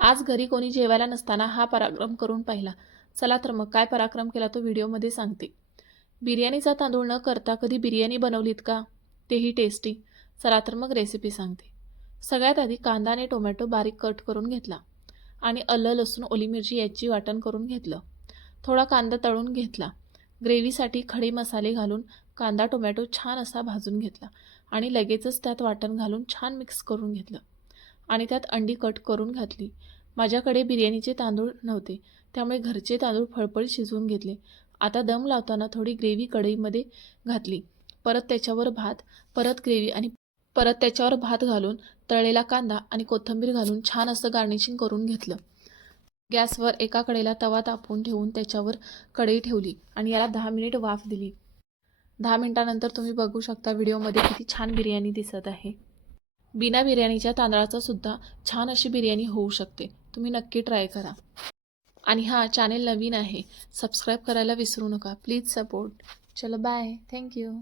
आज घरी कोणी जेवायला नसताना हा पराक्रम करून पाहिला. चला तर मग काय पराक्रम केला तो व्हिडिओमध्ये सांगते. बिर्याणीचा तांदूळ न करता कधी बिर्याणी बनवलीत का? तेही टेस्टी. चला तर मग रेसिपी सांगते. सगळ्यात आधी कांदा आणि टोमॅटो बारीक कट करून घेतला आणि आलं लसूण ओली मिरची याची वाटण करून घेतलं. थोडा कांदा तळून घेतला. ग्रेव्हीसाठी खडे मसाले घालून कांदा टोमॅटो छान असा भाजून घेतला आणि लगेचच त्यात वाटण घालून छान मिक्स करून घेतलं आणि त्यात अंडी कट करून घातली. माझ्याकडे बिर्याणीचे तांदूळ नव्हते, त्यामुळे घरचे तांदूळ फळफळीत शिजवून घेतले. आता दम लावताना थोडी ग्रेव्ही कढईमध्ये घातली. परत त्याच्यावर भात घालून तळलेला कांदा आणि कोथिंबीर घालून छान असं गार्निशिंग करून घेतलं. गॅसवर एका कडेला तवा तापवून ठेवून त्याच्यावर कढई ठेवली आणि याला 10 मिनिट वाफ दिली. 10 मिनिटानंतर तुम्ही बघू शकता व्हिडिओमध्ये किती छान बिर्याणी दिसत आहे. बिना बिर्याणीच्या तांदळाचा सुद्धा छान अशी बिर्याणी होऊ शकते. तुम्ही नक्की ट्राय करा. आणि हा चॅनेल नवीन आहे, सबस्क्राईब करायला विसरू नका. Please support. चलो बाय. थँक्यू.